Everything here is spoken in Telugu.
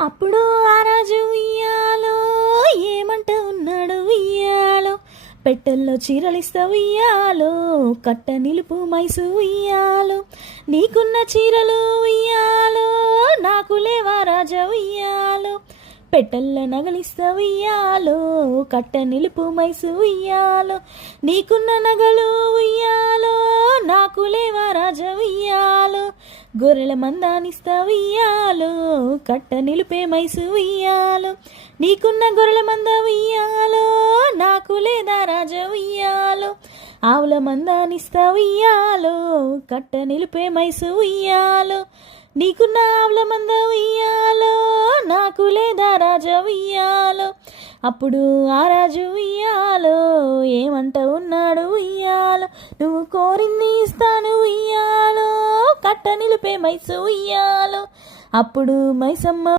అప్పుడు ఆ రాజు ఉయ్యాలో ఏమంట ఉన్నాడు ఉయ్యాలో, పెట్టెల్లో చీరలిస్తా ఉయ్యాలో, కట్ట నిలుపు మైసు ఉయ్యాలో, నీకున్న చీరలు ఉయ్యాలో, నాకు లేవా రాజా ఉయ్యాలో, పెట్టెల్ల నగలిస్తా ఉయ్యాలో, కట్ట నిలుపు మైసు ఉయ్యాలో, నీకున్న నగలు ఉయ్యాలో, నాకు లేవా రాజా ఉయ్యాలో, గొర్రెల మందానిస్తా ఉయ్యాలో, కట్ట నిలుపే మైసు ఉయ్యాలో, నీకున్న గొర్రెల మంద ఉయ్యాలో, నాకు లేదా రాజా ఉయ్యాలో, ఆవుల మందానిస్తా ఉయ్యాలో, కట్ట నిలుపే మైసు ఉయ్యాలో, నీకున్న ఆవుల మంద ఉయ్యాలో, నాకు లేదా రాజా ఉయ్యాలో. అప్పుడు ఆ రాజు ఉయ్యాలో ఏమంట ఉన్నాడు ఉయ్యాలో, నువ్వు కోరింది ఇస్తాను ఉయ్యాలో, కట్ట నిలుపే మైసు ఉయ్యాలో. అప్పుడు మైసమ్మ